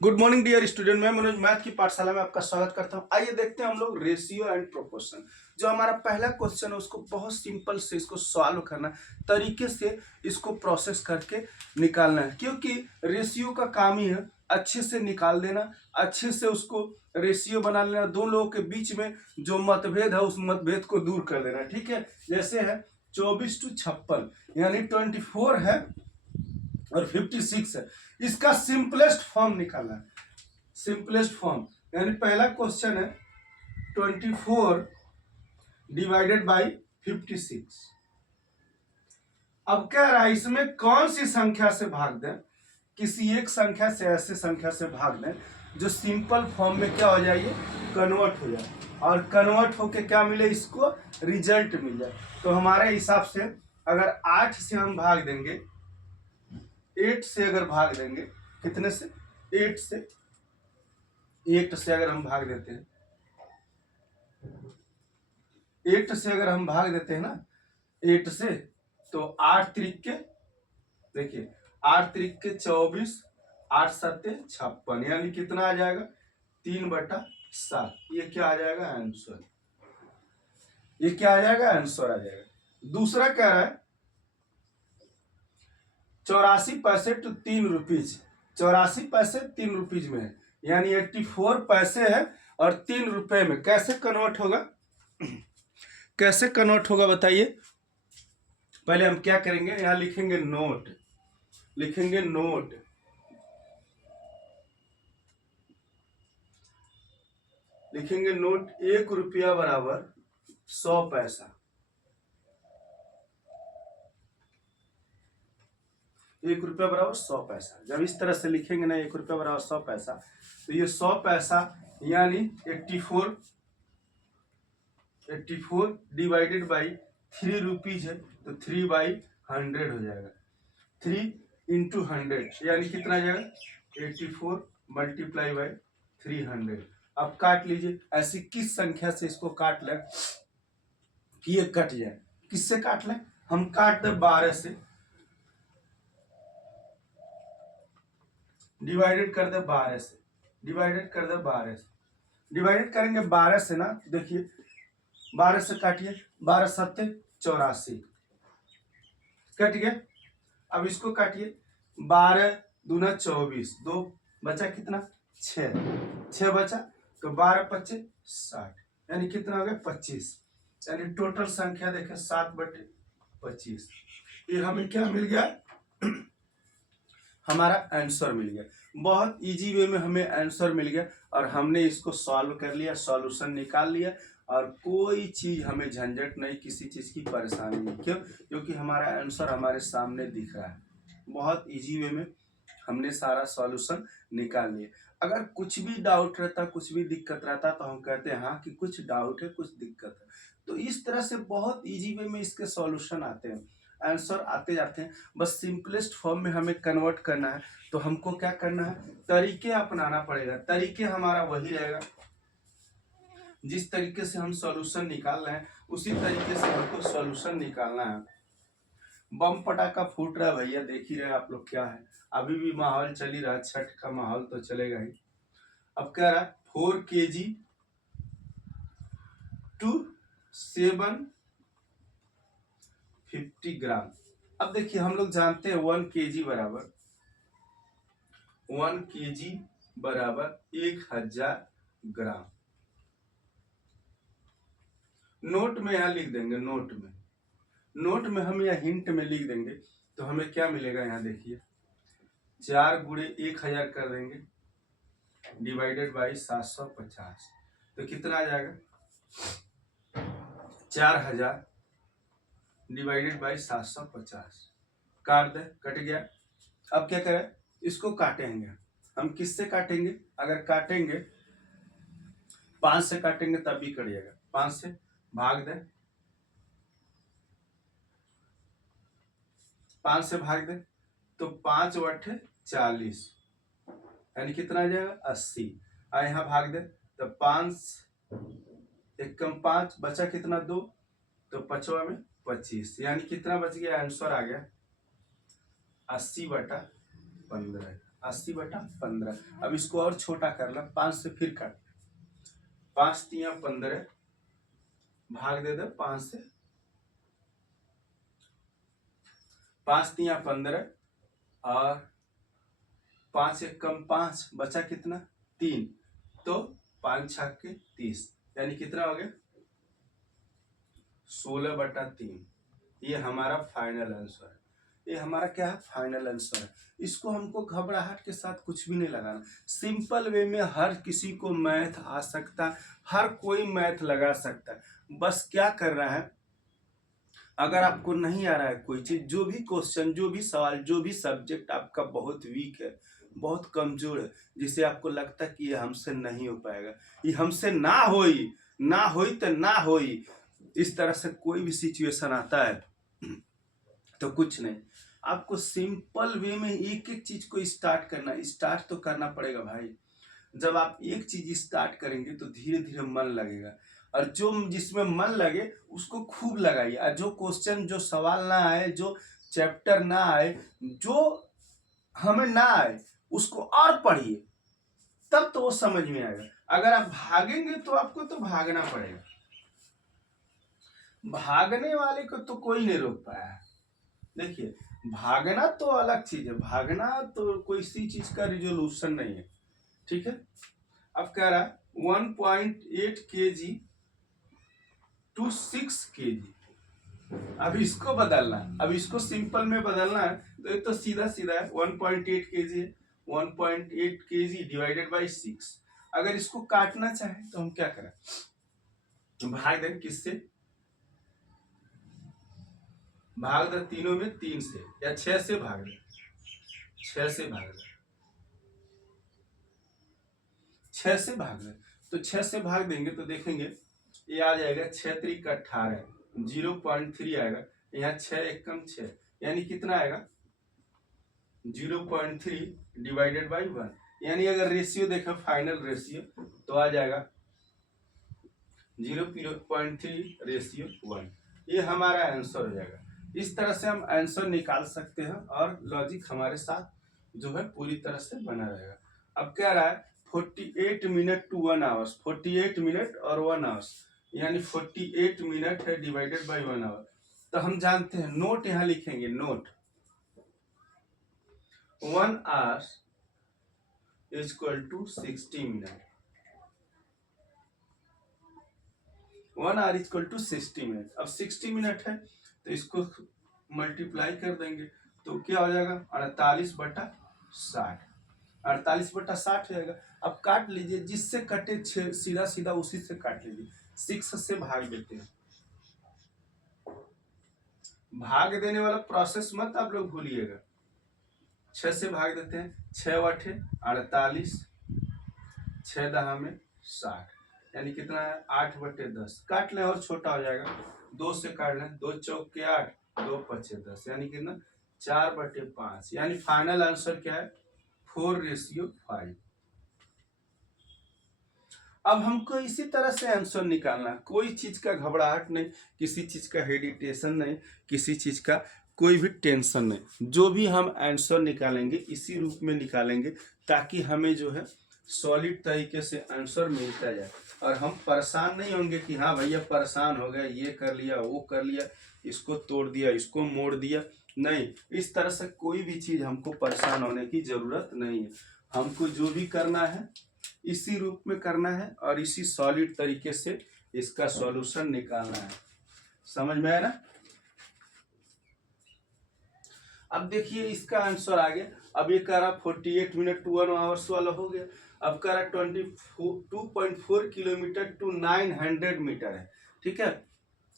Good morning dear student. मैं Manoj math की पाठशाला में आपका स्वागत करता हूं। आइए देखते हैं हम लोग रेशियो एंड प्रोपोर्शन। जो हमारा पहला क्वेश्चन है उसको बहुत सिंपल से इसको सॉल्व करना तरीके से इसको प्रोसेस करके निकालना है, क्योंकि रेशियो का काम ही है अच्छे से निकाल देना, अच्छे से उसको रेशियो बना लेना, दो लोगों के बीच में जो मतभेद है उस मतभेद को दूर कर देना। ठीक है, जैसे है 24-56 यानी 24 है और 56 है। इसका सिंपलेस्ट फॉर्म निकालना है। सिंपलेस्ट फॉर्म यानी पहला क्वेश्चन है 24 डिवाइडेड बाई 56। अब क्या रहा है, इसमें कौन सी संख्या से भाग दें, किसी एक संख्या से ऐसे संख्या से भाग दें जो सिंपल फॉर्म में क्या हो जाए, कन्वर्ट हो जाए, और कन्वर्ट होके क्या मिले, इसको रिजल्ट मिल जाए। तो हमारे हिसाब से अगर 8 से हम भाग देंगे, 8 से अगर भाग देंगे, कितने से, 8 से, 8 से अगर हम भाग देते हैं, 8 से अगर हम भाग देते हैं ना, 8 से, तो 8 त्रिक के, देखिए 8 त्रिक के 24, 8 सत्ते 56, यानी कितना आ जाएगा, 3/7। ये क्या आ जाएगा, आंसर। ये क्या आ जाएगा, आंसर आ जाएगा। दूसरा कह रहा है 84 पैसे टू 3 रुपीज। 84 पैसे 3 रुपीज में है, यानी 84 पैसे है और 3 रुपए में कैसे कन्वर्ट होगा, कैसे कन्वर्ट होगा बताइए। पहले हम क्या करेंगे, यहां लिखेंगे नोट, लिखेंगे नोट, लिखेंगे नोट 1 रुपया बराबर 100 पैसा। 1 रुपया बराबर 100 पैसा। जब इस तरह से लिखेंगे ना, 1 रुपया बराबर 100 पैसा, तो ये 100 पैसा यानी 84 डिवाइडेड बाई 3 रुपीज है, तो 3/100 हो जाएगा। 3 इंटू 100 यानी कितना आ जाएगा, 84 मल्टीप्लाई बाई 300। अब काट लीजिए, ऐसी किस संख्या से इसको काट लें कि ये कट जाए। किससे काट लें, हम काट दे 12 से, डिवाइडेड कर दे 12 से, डिवाइडेड कर दे 12 से, डिवाइडेड करेंगे 12 से ना, देखिए 12 से काटिए, 12 सत्ते 84, कट गया। अब इसको काटिए, 12 दूना 24, 2 बचा कितना, 6 बचा, तो 12×5 60, यानी कितना हो गया, 25। यानी टोटल संख्या देखें 7/25। ये हमें क्या मिल गया, हमारा आंसर मिल गया। बहुत इजी वे में हमें आंसर मिल गया और हमने इसको सॉल्व कर लिया, सॉल्यूशन निकाल लिया, और कोई चीज हमें झंझट नहीं, किसी चीज की परेशानी नहीं। क्यों, क्योंकि हमारा आंसर हमारे सामने दिख रहा है। बहुत इजी वे में हमने सारा सॉल्यूशन निकाल लिया। अगर कुछ भी डाउट रहता, कुछ भी दिक्कत रहता, तो हम कहते हैं हाँ कि कुछ डाउट है, कुछ दिक्कत है। तो इस तरह से बहुत इजी वे में इसके सॉल्यूशन आते हैं, आंसर आते जाते हैं। बस सिंपलेस्ट फॉर्म में हमें कन्वर्ट करना है, तो हमको क्या करना है, तरीके अपनाना पड़ेगा। तरीके हमारा वही रहेगा, जिस तरीके से हम सॉल्यूशन निकाल रहे हैं उसी तरीके से हमको सॉल्यूशन निकालना है। बम पटाखा फूट रहा है भैया, देख ही रहे आप लोग क्या है, अभी भी माहौल चल ही रहा है, छठ का माहौल तो चलेगा ही। अब कह रहा है 4 kg टू 750 ग्राम। अब देखिए हम लोग जानते हैं 1 kg बराबर 1000 ग्राम। नोट में यहां लिख देंगे, नोट में हम यह हिंट में लिख देंगे, तो हमें क्या मिलेगा, यहां देखिए 4 गुणे 1000 कर देंगे, डिवाइडेड बाई 750, तो कितना आ जाएगा, 4000 डिवाइडेड बाई 750। काट दे, कट गया। अब क्या करें, इसको काटेंगे। हम किससे काटेंगे, अगर काटेंगे 5 से काटेंगे तब भी कट जाएगा। 5 से भाग दे, 5 से भाग दे, तो 5/40 यानी कितना आ जाएगा, 80। और यहाँ भाग दे, तो 5 एकम 5 बचा कितना, 2, तो 5 में 25, यानी कितना बच गया, आंसर आ गया 80/15। 80/15। अब इसको और छोटा करना, 5 से फिर काट, 5 तिया 15, भाग दे दे 5 से, 5 तिया 15 और 5 एक कम 5, बचा कितना 3, तो 5 छक के 30, यानी कितना हो गया 16/3। ये हमारा फाइनल आंसर है। ये हमारा क्या है, फाइनल आंसर है। इसको हमको घबराहट के साथ कुछ भी नहीं लगाना, सिंपल वे में हर किसी को मैथ आ सकता, हर कोई मैथ लगा सकता है। बस क्या करना है, अगर आपको नहीं आ रहा है कोई चीज, जो भी क्वेश्चन, जो भी सवाल, जो भी सब्जेक्ट आपका बहुत वीक है, बहुत कमजोर है, जिसे आपको लगता है कि ये हमसे नहीं हो पाएगा, ये हमसे ना होई, ना होई तो ना होई, इस तरह से कोई भी सिचुएशन आता है तो कुछ नहीं, आपको सिंपल वे में एक एक चीज को स्टार्ट करना, स्टार्ट तो करना पड़ेगा भाई। जब आप एक चीज स्टार्ट करेंगे तो धीरे धीरे मन लगेगा, और जो जिसमें मन लगे उसको खूब लगाइए। और जो क्वेश्चन, जो सवाल ना आए, जो चैप्टर ना आए, जो हमें ना आए, उसको और पढ़िए, तब तो वो समझ में आएगा। अगर आप भागेंगे तो आपको तो भागना पड़ेगा, भागने वाले को तो कोई नहीं रोक पाया है। देखिए, भागना तो अलग चीज है, भागना तो कोई सी चीज का रिजोल्यूशन नहीं है, ठीक है। अब कह रहा है 1.8 kg to 6 kg। अब इसको बदलना, अब इसको सिंपल में बदलना है तो ये तो सीधा सीधा है, 1.8 kg है, 1.8 kg डिवाइडेड बाई 6। अगर इसको काटना चाहे तो हम क्या करें, भाग दें किससे, भाग दे तीनों में 3 से, या 6 से भाग दे, 6 से भाग दे, 6 से भाग दे। तो 6 से भाग देंगे तो देखेंगे ये आ जाएगा 6 3 18, 0.3 आएगा, यहाँ 6 1 कम 6, यानी कितना आएगा 0.3 डिवाइडेड बाई 1, यानी अगर रेशियो देखा, फाइनल रेशियो, तो आ जाएगा 0.3 रेशियो 1। ये हमारा आंसर हो जाएगा। इस तरह से हम आंसर निकाल सकते हैं और लॉजिक हमारे साथ जो है पूरी तरह से बना रहेगा। अब क्या रहा है 48 मिनट टू 1 आवर्स, 48 मिनट और 1 आवर्स, यानी 48 मिनट है डिवाइडेड बाई 1 आवर। तो हम जानते हैं, नोट यहाँ लिखेंगे, note 1 hours is equal to 60 minute, 1 hour equal to 60 minute. अब 60 मिनट है तो इसको मल्टीप्लाई कर देंगे तो क्या हो जाएगा 48/60, 48/60 हो जाएगा। अब काट लीजिए, जिससे कटे सीधा सीधा उसी से काट लीजिए, 6 से भाग देते हैं। भाग देने वाला प्रोसेस मत आप लोग भूलिएगा, 6 से भाग देते हैं, 6 8 48, 6 10 में 60, यानी कितना है 8/10। काट लें और छोटा हो जाएगा, 2 से काट लें, 2 चौक के 8, 2 पचे 10, यानी कितना 4/5, यानी फाइनल आंसर क्या है 4:5। अब हमको इसी तरह से आंसर निकालना, कोई चीज का घबराहट नहीं, किसी चीज का हेडिटेशन नहीं, किसी चीज का कोई भी टेंशन नहीं, जो भी हम आंसर निकालेंगे इसी रूप में निकालेंगे, ताकि हमें जो है सॉलिड तरीके से आंसर मिलता जाए और हम परेशान नहीं होंगे कि हाँ भैया परेशान हो गए, ये कर लिया, वो कर लिया, इसको तोड़ दिया, इसको मोड़ दिया। नहीं, इस तरह से कोई भी चीज हमको परेशान होने की जरूरत नहीं है। हमको जो भी करना है इसी रूप में करना है और इसी सॉलिड तरीके से इसका सॉल्यूशन निकालना है। समझ में आया ना। अब देखिए इसका आंसर आ गया। अब ये कह रहा 48 मिनट टू 1 आवर्स वाला हो गया। अब कह रहा 22.4 किलोमीटर टू 900 मीटर है, ठीक है।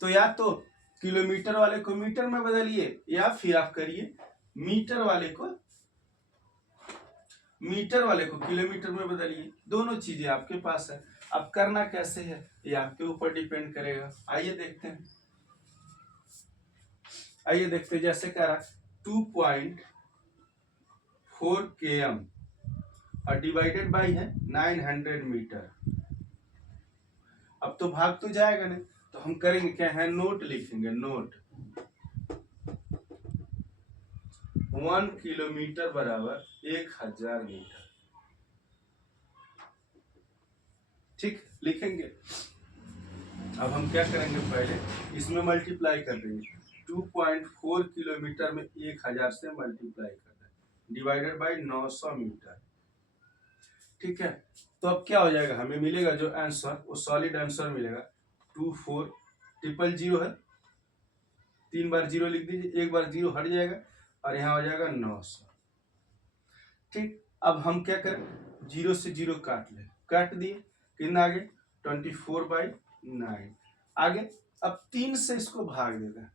तो या तो किलोमीटर वाले को मीटर में बदलिए, या फिर आप करिए मीटर वाले को किलोमीटर में बदलिए, दोनों चीजें आपके पास है। अब करना कैसे है ये आपके ऊपर डिपेंड करेगा। आइए देखते हैं, जैसे कह रहा 2.4 km और डिवाइडेड बाई है 900 मीटर। अब तो भाग तो जाएगा नहीं, तो हम करेंगे क्या है, नोट लिखेंगे, नोट किलोमीटर बराबर 1000 मीटर। ठीक, लिखेंगे। अब हम क्या करेंगे, पहले इसमें मल्टीप्लाई कर देंगे। 2.4 किलोमीटर में 1000 से मल्टीप्लाई करना है, डिवाइडेड बाय 900 मीटर। ठीक है, तो अब क्या हो जाएगा, हमें मिलेगा जो आंसर, वो सॉलिड आंसर मिलेगा 2400 है। 3 बार 0 लिख दीजिए, एक बार 0 हट जाएगा और यहाँ हो जाएगा 900। ठीक, अब हम क्या करें, 0 से 0 काट ले, काट दिए, कितना आगे 24/9 आगे। अब 3 से इसको भाग देगा,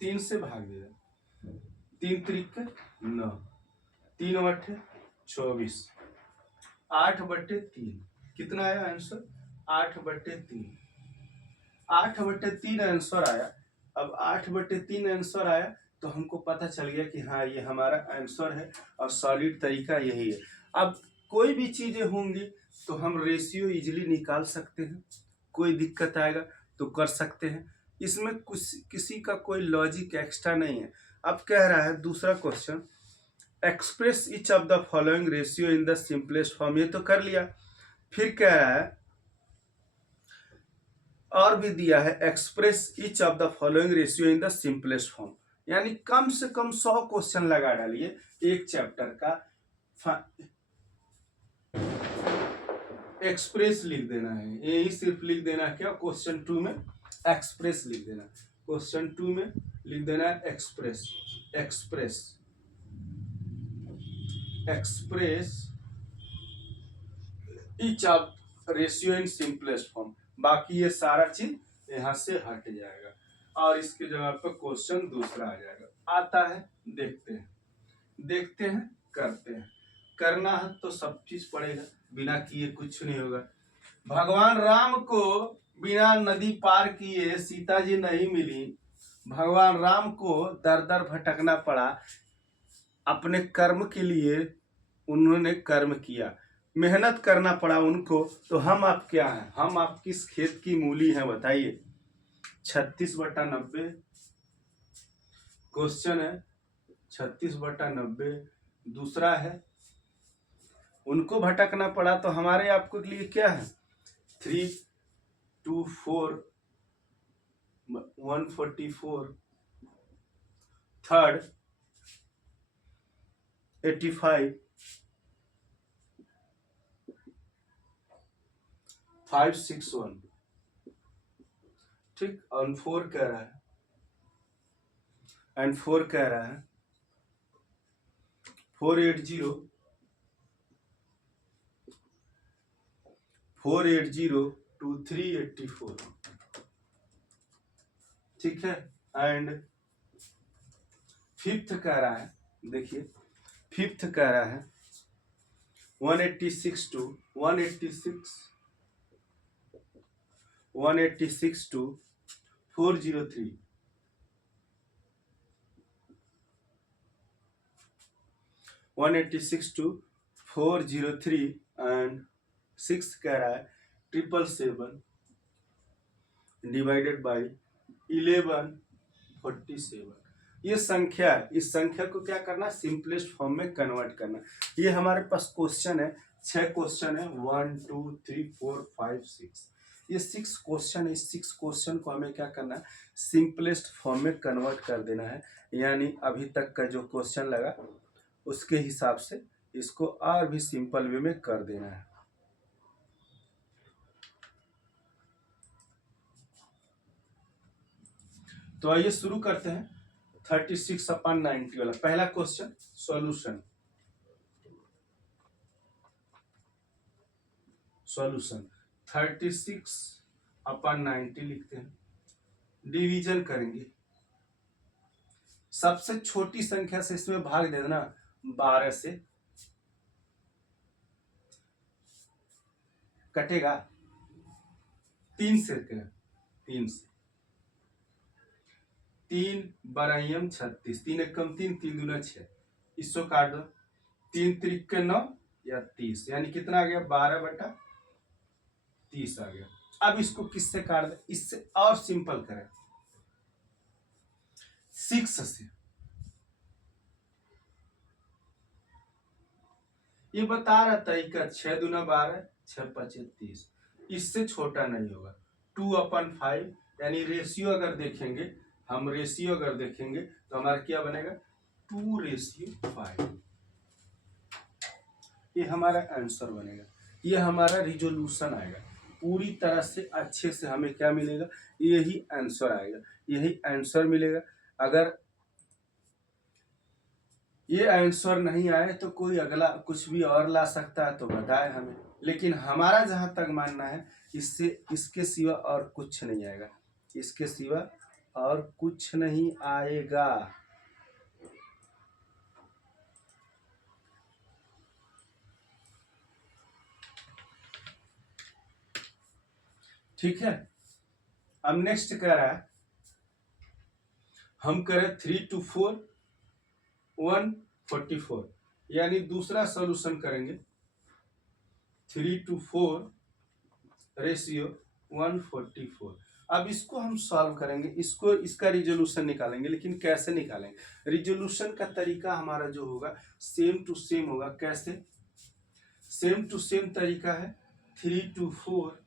3 से भाग देगा, 3 त्रिक 9, 3 बट्टे 24, 8/3 कितना आया आंसर, 8/3। 8/3 आंसर आया। अब 8/3 आंसर आया तो हमको पता चल गया कि हाँ ये हमारा आंसर है और सॉलिड तरीका यही है। अब कोई भी चीजें होंगी तो हम रेशियो इजीली निकाल सकते हैं, कोई दिक्कत आएगा तो कर सकते हैं, इसमें कुछ किसी का कोई लॉजिक एक्स्ट्रा नहीं है। अब कह रहा है दूसरा question, express each of the following ratio in the simplest form, ये तो कर लिया। फिर कह रहा है और भी दिया है, express each of the following ratio in the simplest form, यानी कम से कम 100 क्वेश्चन लगा डालिए एक चैप्टर का। एक्सप्रेस लिख देना है, यही सिर्फ लिख देना है, क्या क्वेश्चन 2 में एक्सप्रेस लिख देना, क्वेश्चन 2 में लिख देना है express. Express express each of ratio in simplest form, बाकी ये सारा चीज यहाँ से हट जाएगा और इसके जवाब पर क्वेश्चन दूसरा आ जाएगा। आता है, देखते हैं करते हैं, करना है तो सब चीज पड़ेगा, बिना किए कुछ नहीं होगा। भगवान राम को बिना नदी पार किए सीता जी नहीं मिली, भगवान राम को दर दर भटकना पड़ा, अपने कर्म के लिए उन्होंने कर्म किया, मेहनत करना पड़ा उनको। तो हम आप क्या हैं, हम आप किस खेत की मूली हैं बताइए। 36/90 क्वेश्चन है, 36/90। दूसरा है, उनको भटकना पड़ा, तो हमारे आपको के लिए क्या है, 3 2 4 144, थर्ड 85 561। ठीक, और 4 कह रहा है, एंड 4 कह रहा है 480 to 384। ठीक है, एंड फिफ्थ कह रहा है, देखिए फिफ्थ कह रहा है 186 to 403। 186 to 403 एंड 6 कह रहा है 777 डिवाइडेड बाई 1147। ये संख्या है, इस संख्या को क्या करना, सिंपलेस्ट फॉर्म में कन्वर्ट करना। ये हमारे पास क्वेश्चन है, 6 क्वेश्चन है, 1 2 3 4 5 6, ये 6 क्वेश्चन है। इस 6 क्वेश्चन को हमें क्या करना है, सिंपलेस्ट फॉर्म में कन्वर्ट कर देना है, यानी अभी तक का जो क्वेश्चन लगा उसके हिसाब से इसको और भी सिंपल वे में कर देना है। तो आइए शुरू करते हैं 36/90 वाला पहला क्वेश्चन। सॉल्यूशन 36/90 लिखते हैं, डिवीजन करेंगे, सबसे छोटी संख्या से इसमें भाग दे देना, 12 से कटेगा, 3 से करें, 3 से 3 बराइम 36, 3 एकम 3, 3 दूना 6, इसको काट दो, 3 त्रिक 9 या 30, यानी कितना आ गया, 12/30 आ गया। अब इसको किससे काट दे, इससे और सिंपल करें 6 से। ये बता रहा तरीका 6 दूना 12, 6 5 30, इससे छोटा नहीं होगा। 2/5 यानी रेशियो अगर देखेंगे, हम रेशियो अगर देखेंगे तो हमारा क्या बनेगा 2:5। ये हमारा आंसर बनेगा, ये हमारा रिजोल्यूशन आएगा। पूरी तरह से अच्छे से हमें क्या मिलेगा, यही आंसर आएगा, यही आंसर मिलेगा। अगर ये आंसर नहीं आए तो कोई अगला कुछ भी और ला सकता है तो बताए हमें, लेकिन हमारा जहां तक मानना है इससे इसके सिवा और कुछ नहीं आएगा, इसके सिवा और कुछ नहीं आएगा। ठीक है। अब नेक्स्ट कह रहा है हम करें 3 to 4 144, यानी दूसरा सॉल्यूशन करेंगे 3 to 4 रेशियो 144। अब इसको हम सॉल्व करेंगे, इसको इसका रिजोल्यूशन निकालेंगे, लेकिन कैसे निकालेंगे। रिजोल्यूशन का तरीका हमारा जो होगा सेम टू सेम होगा। कैसे सेम टू सेम तरीका है 3 to 4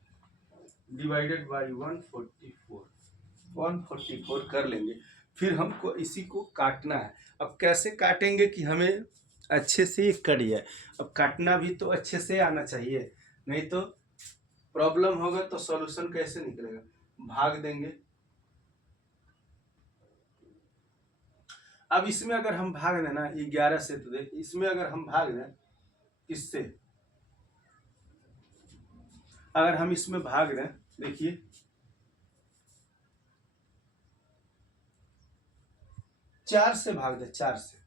डिवाइडेड बाई 144 कर लेंगे। फिर हमको इसी को काटना है। अब कैसे काटेंगे कि हमें अच्छे से ये कट जाए। अब काटना भी तो अच्छे से आना चाहिए, नहीं तो प्रॉब्लम होगा तो सॉल्यूशन कैसे निकलेगा। भाग देंगे। अब इसमें अगर हम भाग दें ना 11 से, तो देख इसमें अगर हम भाग दें किससे, अगर हम इसमें भाग दें, देखिए 4 से भाग दे, 4 से,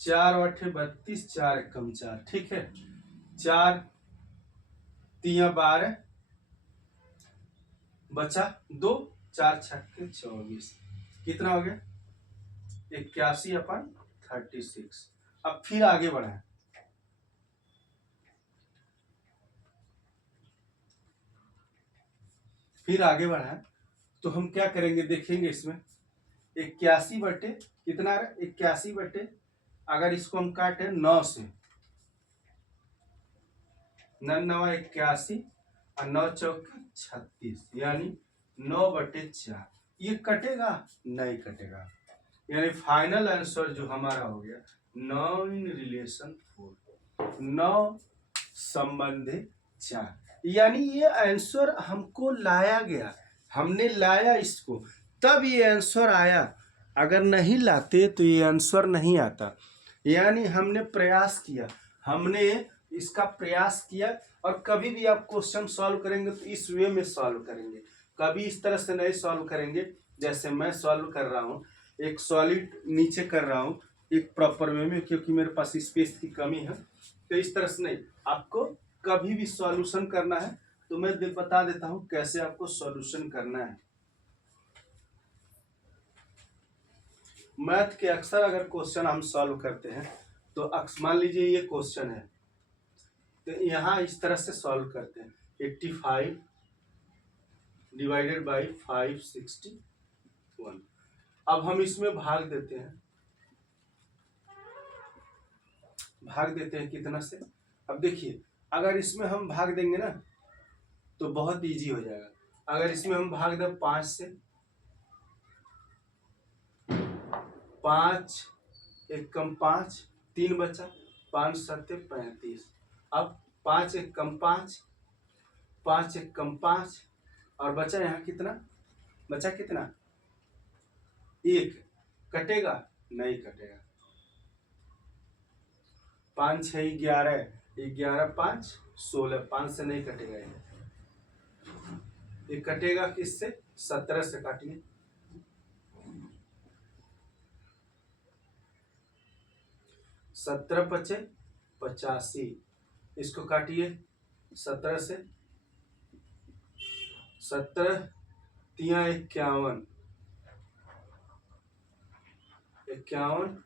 4 8 32, 4 कम 4, ठीक है। 4 3 12 बचा 2, 4 6 24, कितना हो गया 81/36। अब फिर आगे बढ़ा, फिर आगे बढ़ा तो हम क्या करेंगे देखेंगे इसमें 81 बटे कितना है 81 बटे, अगर इसको हम काटे 9 से, 9 9 81 और 9 चौके 36, यानी 9/4। ये कटेगा नहीं कटेगा, यानी फाइनल आंसर जो हमारा हो गया 9 इन रिलेशन 4, 9 संबंधे 4। यानी ये आंसर हमको लाया गया, हमने लाया इसको, तब ये आंसर आया। अगर नहीं लाते तो ये आंसर नहीं आता। यानी हमने प्रयास किया, हमने इसका प्रयास किया। और कभी भी आप क्वेश्चन सॉल्व करेंगे तो इस वे में सॉल्व करेंगे, कभी इस तरह से नहीं सॉल्व करेंगे जैसे मैं सॉल्व कर रहा हूँ। एक सॉलिड नीचे कर रहा हूँ एक प्रॉपर वे में, क्योंकि मेरे पास स्पेस की कमी है। तो इस तरह से नहीं, आपको कभी भी सॉल्यूशन करना है तो मैं बता देता हूँ कैसे आपको सॉल्यूशन करना है। मैथ के अक्सर अगर क्वेश्चन हम सॉल्व करते हैं तो मान लीजिए ये क्वेश्चन है, तो यहाँ इस तरह से सॉल्व करते हैं 85 डिवाइडेड बाई 561। अब हम इसमें भाग देते हैं, कितना से। अब देखिए अगर इसमें हम भाग देंगे ना तो बहुत इजी हो जाएगा। अगर इसमें हम भाग दें 5 से, 5 1 कम 5, 3 बचा, 5 7 35। अब 5 1 कम 5, 5 1 कम 5, और बचा यहाँ कितना, बचा कितना 1, कटेगा नहीं कटेगा। 5 6 11, 11 5 16, 5 से नहीं कटेगा ये कटेगा किससे 17 से काटिए। 17 पचे 85, इसको काटिए 17 से, 17 तिया 51, 51,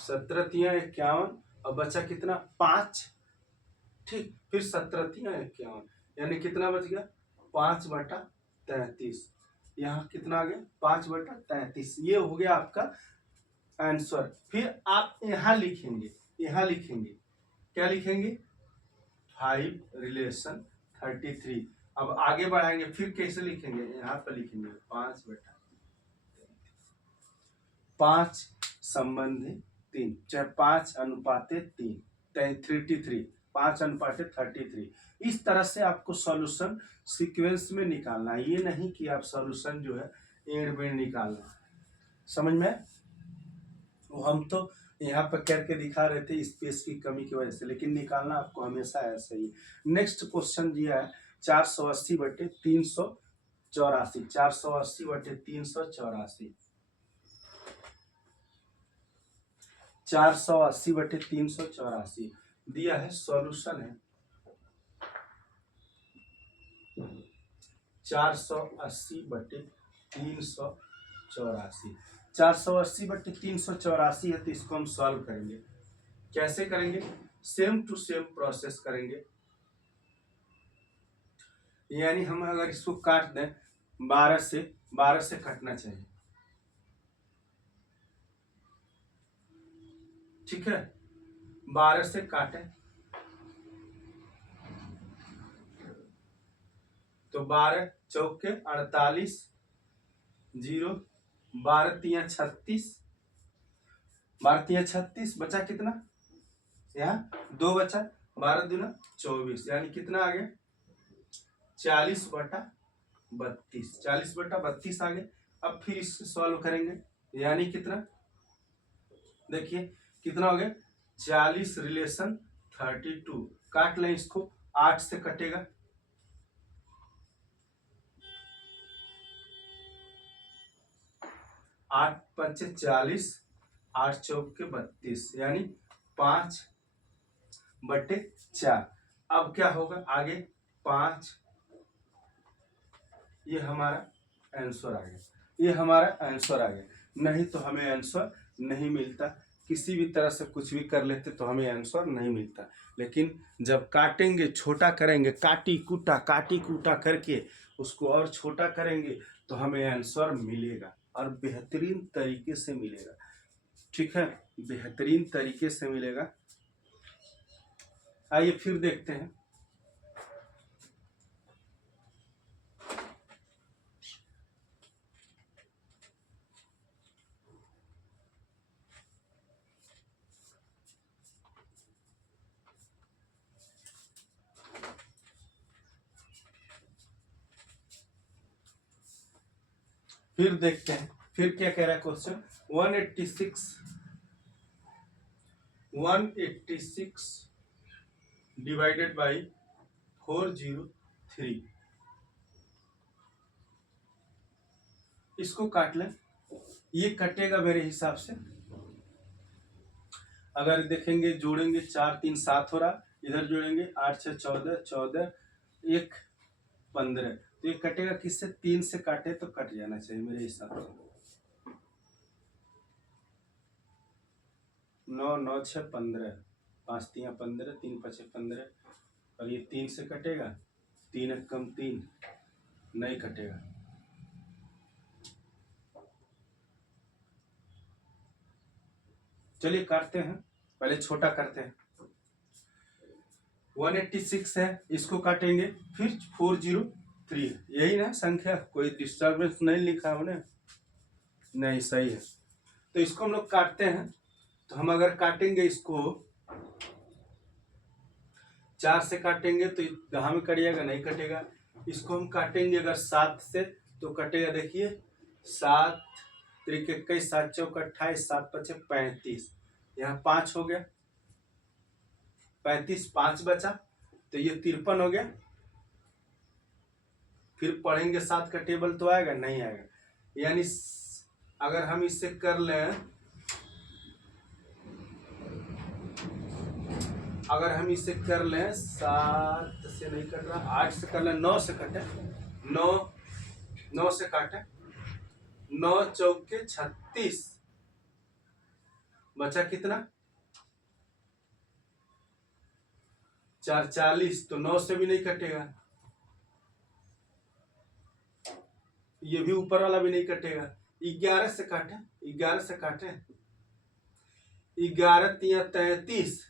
17 तिया 51 और बचा कितना 5, ठीक। फिर 17×3 = 51, यानी कितना बच गया 5/33। यहाँ कितना आ गया 5/33। ये हो गया आपका आंसर। फिर आप यहाँ लिखेंगे, क्या लिखेंगे 5 रिलेशन 33। अब आगे बढ़ाएंगे, फिर कैसे लिखेंगे, यहाँ पर लिखेंगे 5 संबंधी 3, चाहे 5:3, 33, 5:33। इस तरह से आपको सॉल्यूशन सीक्वेंस में निकालना है। ये नहीं कि आप सॉल्यूशन जो है एड़ बेड़ निकालना, समझ में। वो हम तो यहाँ पर करके दिखा रहे थे स्पेस की कमी की वजह से, लेकिन निकालना आपको हमेशा ऐसा ही। नेक्स्ट क्वेश्चन दिया है 480/384, 480/384, 480/384 दिया है। सॉल्यूशन है 480/384, 480/384 है। तो इसको हम सॉल्व करेंगे। कैसे करेंगे, सेम टू सेम प्रोसेस करेंगे। यानी हम अगर इसको काट दें 12 से कटना चाहिए, ठीक है। 12 से काटे तो 12 चौके 48, 0, 12×3 = 36, 12×3 = 36। बचा कितना, यहाँ 2 बचा, 12×2 = 24, यानी कितना आ गया 40/32, 40/32 आ गए। अब फिर इससे सॉल्व करेंगे, यानी कितना, देखिए कितना हो गया 40 रिलेशन 32। काट लें इसको, 8 से कटेगा, 8×5 = 40, 8 चौके 32, यानी 5/4। अब क्या होगा आगे 5, ये हमारा आंसर आ गया, ये हमारा आंसर आ गया। नहीं तो हमें आंसर नहीं मिलता। किसी भी तरह से कुछ भी कर लेते तो हमें आंसर नहीं मिलता। लेकिन जब काटेंगे, छोटा करेंगे, काटी कूटा करके उसको और छोटा करेंगे तो हमें आंसर मिलेगा, और बेहतरीन तरीके से मिलेगा, ठीक है, बेहतरीन तरीके से मिलेगा। आइए फिर देखते हैं। फिर देखते हैं, फिर क्या कह रहा है क्वेश्चन। 186 divided by 403। इसको काट लें, ये कटेगा मेरे हिसाब से। अगर देखेंगे जोड़ेंगे 4 3 7 हो रहा, इधर जोड़ेंगे 8 6 14, 14 1 15। तो ये कटेगा किससे, 3 से काटे तो कट जाना चाहिए मेरे हिसाब से। 9 9 6 15, 5 3 15, 3 5 15, और ये 3 से कटेगा, 3 1 कम 3, नहीं कटेगा। चलिए काटते हैं, पहले छोटा करते हैं। 186 है, इसको काटेंगे, फिर 403, यही ना संख्या, कोई डिस्टर्बेंस नहीं लिखा हमने, नहीं सही है। तो इसको हम लोग काटते हैं। तो हम अगर काटेंगे इसको 4 से काटेंगे तो यहाँ में कट जाएगा, नहीं कटेगा। इसको हम काटेंगे अगर 7 से तो कटेगा, देखिए 7 3 21, 7 चौक 28, 7 5 35, यहाँ 5 हो गया, 35, 5 बचा तो ये 53 हो गया। फिर पढ़ेंगे 7 का टेबल तो आएगा, नहीं आएगा। यानी अगर हम इससे कर लें, अगर हम इसे कर लें 7 से नहीं कट रहा, 8 से कर लें, 9 से कटे, 9 से काटे, 9 चौके 36, बचा कितना 4 40, तो 9 से भी नहीं कटेगा। ये भी ऊपर वाला भी नहीं कटेगा। 11 से काटे, 11 से काटे, 11 तिया 33,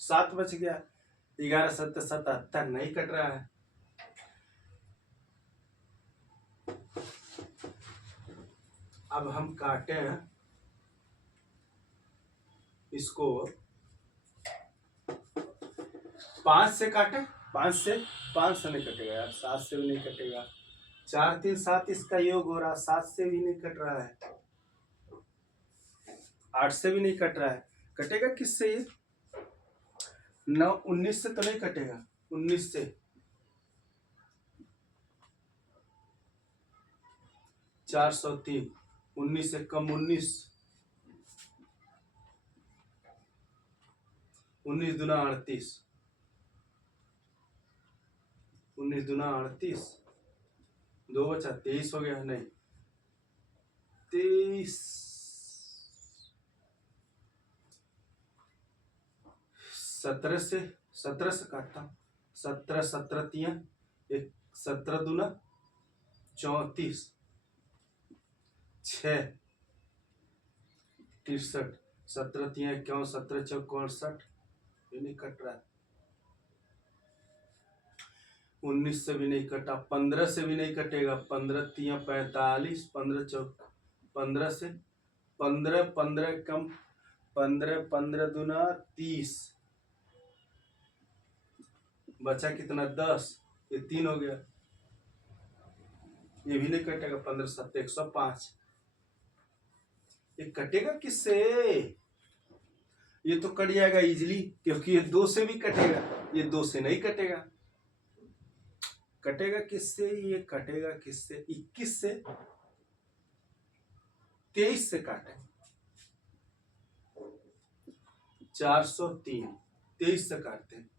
7 बच गया। 11 7 77, नहीं कट रहा है। अब हम काटे हैं इसको, 5 से काटे, 5 से नहीं कटेगा यार, 7 से भी नहीं कटेगा। 4 3 7 इसका योग हो रहा, 7 से भी नहीं कट रहा है, 8 से भी नहीं कट रहा है। कटेगा किससे ये? 9 19 से तो नहीं कटेगा, 19 से। 403, 19 से कम, 19 दूना 38, 19 दूना 38, 2 बचा, 23 हो गया। नहीं, 23, 17 से काटता हूँ। 17 17 तिया 17 दूना 34, 6 63, 17 तिया 51, 17 चौक 68, ये नहीं कट रहा है। 19 से भी नहीं कटा, 15 से भी नहीं कटेगा। 15 तिया 45, 15 चौक 15 से, 15 15 कम, 15 15 दूना 30, बचा कितना? 10, ये 3 हो गया। ये भी नहीं कटेगा। 15 7 105, ये कटेगा किससे? ये तो कट जाएगा इजिली, क्योंकि ये 2 से भी कटेगा, ये 2 से नहीं कटेगा। कटेगा किससे? ये कटेगा किससे? 21 से, 23 से काटे, 403, 23 से काटते हैं,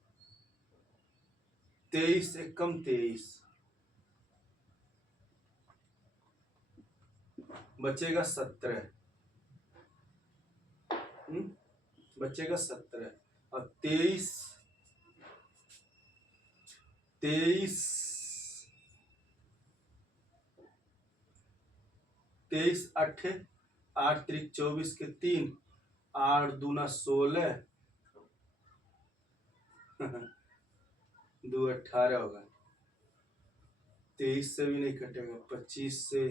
23 से कम 23, बचेगा 17, बचेगा 17, और 23 23 23 8 8 3 24 के 3, 8 दूना 16, 2 18 होगा। 23 से भी नहीं कटेगा। 25 से,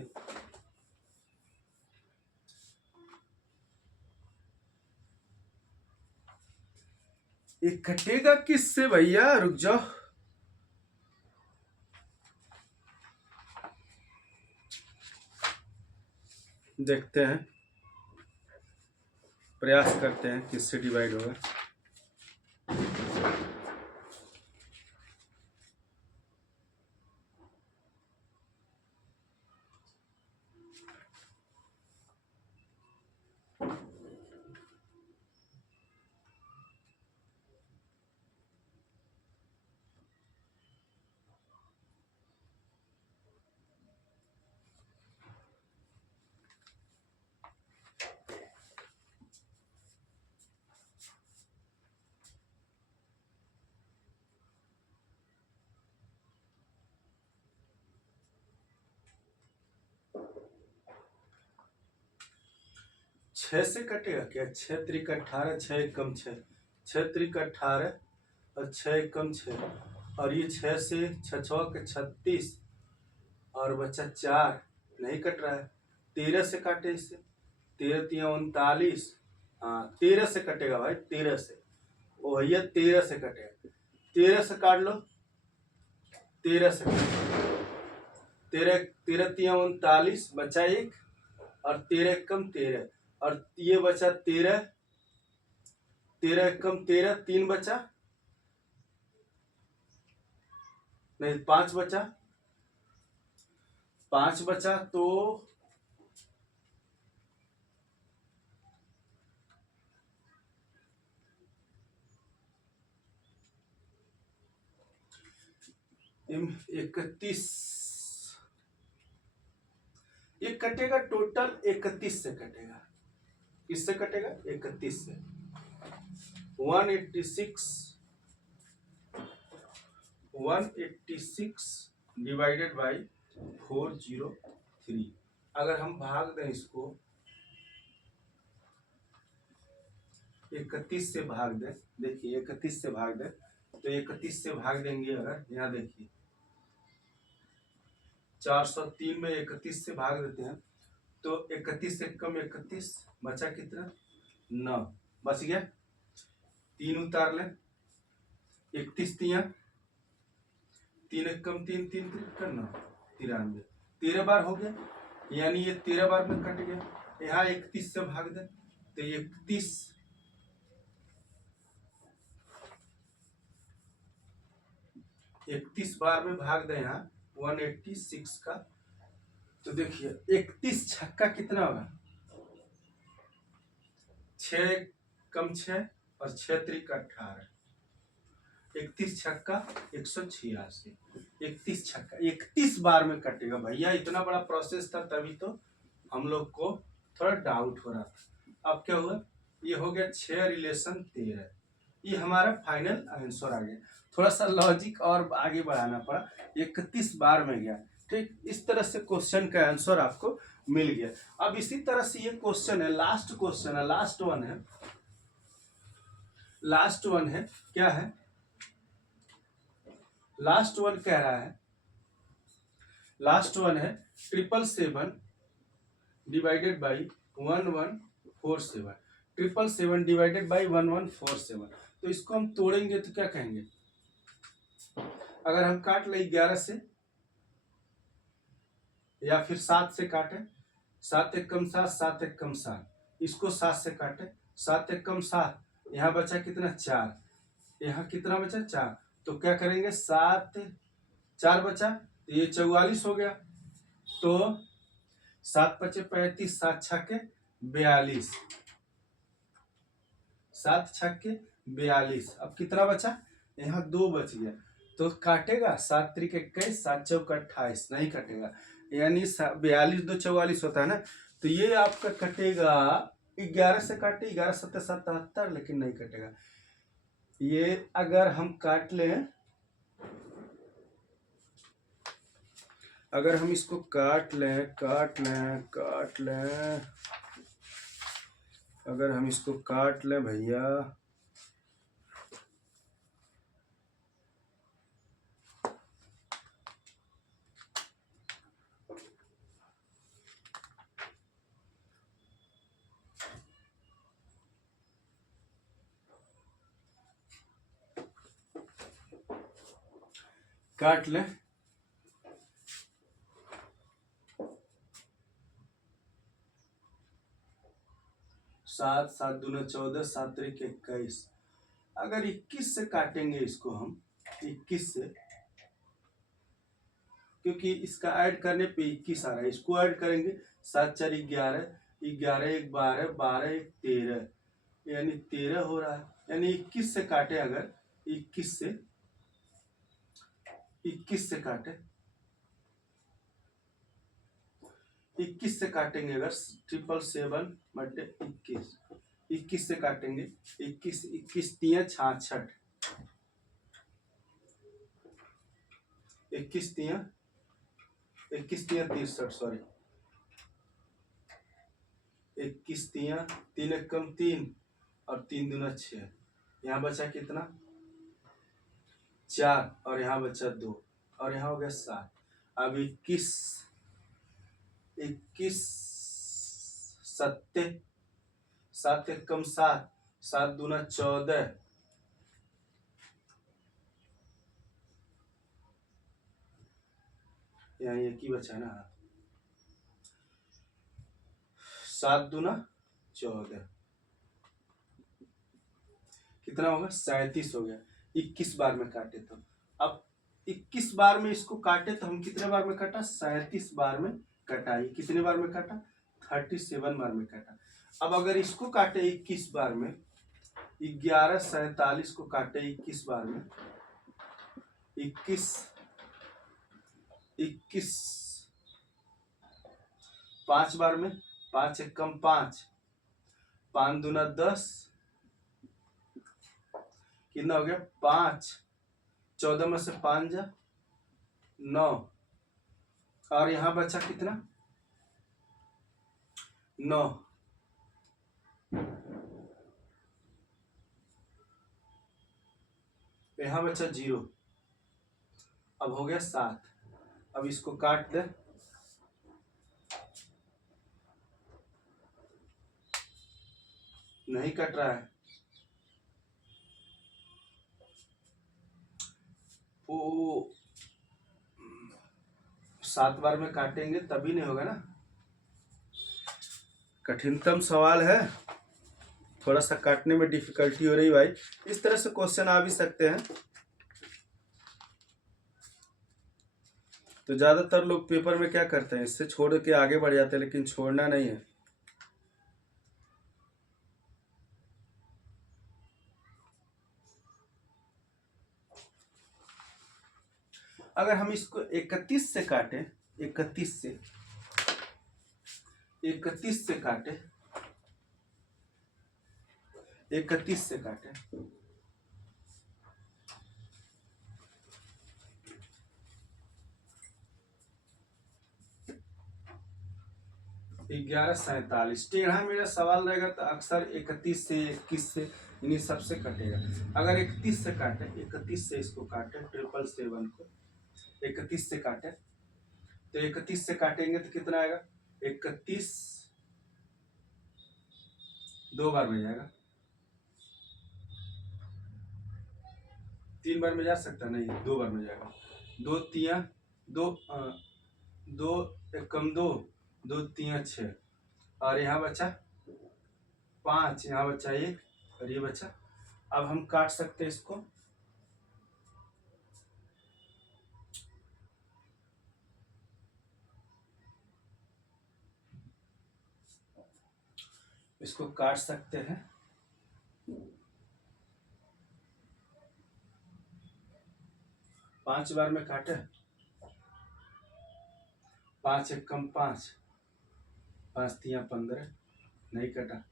ये कटेगा किससे भैया? रुक जाओ, देखते हैं, प्रयास करते हैं किससे डिवाइड होगा। छह से कटेगा क्या? 6 त्रिक 18, 6 कम 6, 6 त्रिक 18 और 6 कम 6, और ये 6 से 6 के 36, और बच्चा 4 नहीं कट रहा है। 13 से काटे इससे, 13 तिया 39, हाँ 13 से कटेगा भाई, 13 से, ओ भैया 13 से कटेगा। 13 से काट लो, 13 से, 13 तिया 39, बचा 1, और 13 कम 13, और ये बचा 13, 13 कम 13, 3 बचा, नहीं 5 बचा, 5 बचा तो31, ये कटेगा टोटल 31 से कटेगा। किससे कटेगा? 31 से। 186 डिवाइडेड बाई 403। अगर हम भाग दें इसको 31 से भाग दें, देखिए 31 से भाग दें तो 31 से भाग देंगे अगर, यहाँ देखिए 403 में 31 से भाग देते हैं तो 31 से कम 31 बचा कितना 9 बच गया। 3 उतार लें 31 तिया 3 एक कम 3 3 का 9 93 13 बार हो गया, यानी ये 13 बार में कट गया। यहाँ 31 से भाग दे तो 31 बार में भाग दे यहाँ 186 का, तो देखिए 31 छक्का कितना होगा 6 कम 6 और 6 त्रिक 18, 31 छक्का 186, 31 छक्का 31 बार में कटेगा भैया। इतना बड़ा प्रोसेस था तभी तो हम लोग को थोड़ा डाउट हो रहा था। अब क्या हुआ, ये हो गया 6 रिलेशन 13, ये हमारा फाइनल आंसर आ गया। थोड़ा सा लॉजिक और आगे बढ़ाना पड़ा, 31 बार में गया। ठीक, इस तरह से क्वेश्चन का आंसर आपको मिल गया। अब इसी तरह से ये क्वेश्चन है, लास्ट क्वेश्चन है, लास्ट वन है, क्या है लास्ट वन कह रहा है, लास्ट वन है 777 डिवाइडेड बाई 1147, 777 डिवाइडेड बाई 1147। तो इसको हम तोड़ेंगे तो क्या कहेंगे, अगर हम काट ले 11 से या फिर 7 से काटे, 7 एक कम 7, 7 एक कम 7, इसको 7 से काटे, 7 एक कम 7, यहाँ बचा कितना 4, यहाँ कितना बचा 4, तो क्या करेंगे 7 4 बचा तो ये 44 हो गया, तो 7 पचे 35, 7 छक्के 42, 7 छक्के 42। अब कितना बचा, यहाँ 2 बच गया, तो काटेगा 7 त्रिक 21, 7 चौक 28, नहीं कटेगा, यानी 42 2 44 होता है ना, तो ये आपका कटेगा 11 से काटे, 11 7 77, लेकिन नहीं कटेगा। ये अगर हम काट लें, अगर हम इसको काट लें, अगर हम इसको काट लें भैया, काट लें 7 7 दूना 14, 7 त्रिक 21। अगर 21 से काटेंगे इसको हम 21 से, क्योंकि इसका ऐड करने पे 21 आ रहा है, इसको ऐड करेंगे 7 4 11, 11 1 12, 12 1 13, यानी 13 हो रहा है, यानी 21 से काटे, अगर 21 से काटे, 21 से काटेंगे, अगर 777 बटे 21 से काटेंगे, 21 तिया 66, 21 तिया 63, सॉरी 21 तिया 3 एक कम 3 और 3 दूना 6, यहाँ बचा कितना 4 और यहाँ बचा 2 और यहाँ हो गया 7। अब 21 सत्ते 7 एक कम 7, 7 दूना 14, यहाँ एक ही बचा ना, 7 दूना 14 कितना होगा 37 हो गया। 21 बार में काटे तो, अब 21 बार में इसको काटे तो हम कितने बार में काटा 37 बार में कटा, ये कितने बार में काटा 37 बार में काटा। अब अगर इसको काटे 21 बार में, 1147 को काटे 21 बार में, 21 5 बार में, 5 एक कम 5, 5 दूना 10, कितना हो गया 5, 14 में से 5 जा 9, और यहाँ बचा कितना 9, यहाँ बचा 0, अब हो गया 7। अब इसको काट दे, नहीं कट रहा है, वो 7 बार में काटेंगे तभी नहीं होगा ना। कठिनतम सवाल है, थोड़ा सा काटने में डिफिकल्टी हो रही भाई। इस तरह से क्वेश्चन आ भी सकते हैं। तो ज्यादातर लोग पेपर में क्या करते हैं, इससे छोड़ के आगे बढ़ जाते हैं, लेकिन छोड़ना नहीं है। अगर हम इसको 31 से काटें, 31 से 31 से काटे, 31 से काटे, 11:47। टेढ़ा मेरा सवाल रहेगा तो अक्सर 31 से 21 से इन्हीं सबसे कटेगा। अगर 31 से काटे, 31 से इसको काटे, 777 को 31 से काटे, तो 31 से काटेंगे तो कितना आएगा 31 2 बार में जाएगा, 3 बार में जा सकता नहीं, 2 बार में जाएगा। 2 तिया 2 2 एकम 2 2 तिया 6, और यहाँ बचा 5, यहाँ बचा 1 और ये बचा। अब हम काट सकते हैं इसको, इसको काट सकते हैं। 5 बार में काटे, 5 एकम 5, 5 तिया 15, नहीं कटा।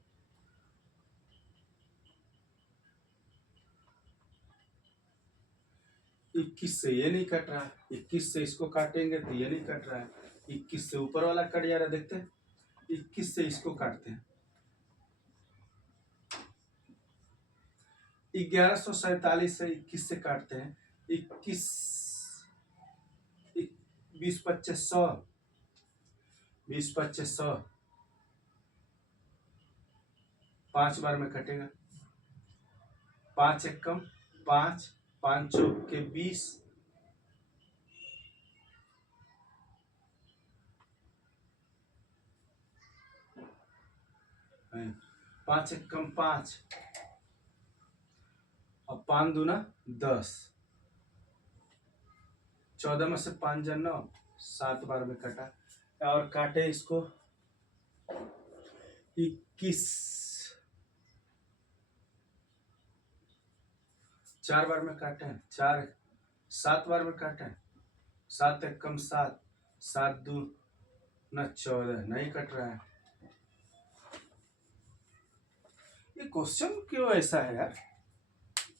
21 से ये नहीं कट रहा, 21 से इसको काटेंगे तो ये नहीं कट रहा है, 21 से ऊपर वाला कट जा रहा है, देखते हैं। 21 से इसको काटते हैं, 1147 से 21 से काटते हैं, 21 20 25 100, 20 25 100, 5 बार में कटेगा। 5 एकम 5, 5 चौक के 20, 5 एकम 5 और 5 दूना 10, 14 में से 5 जा 9, 7 बार में कटा। और काटे इसको 21, 4 बार में काटे, 4 7 बार में काटे, 7 एकम 7, 7 दूना 14, नहीं कट रहा है। ये क्वेश्चन क्यों ऐसा है यार,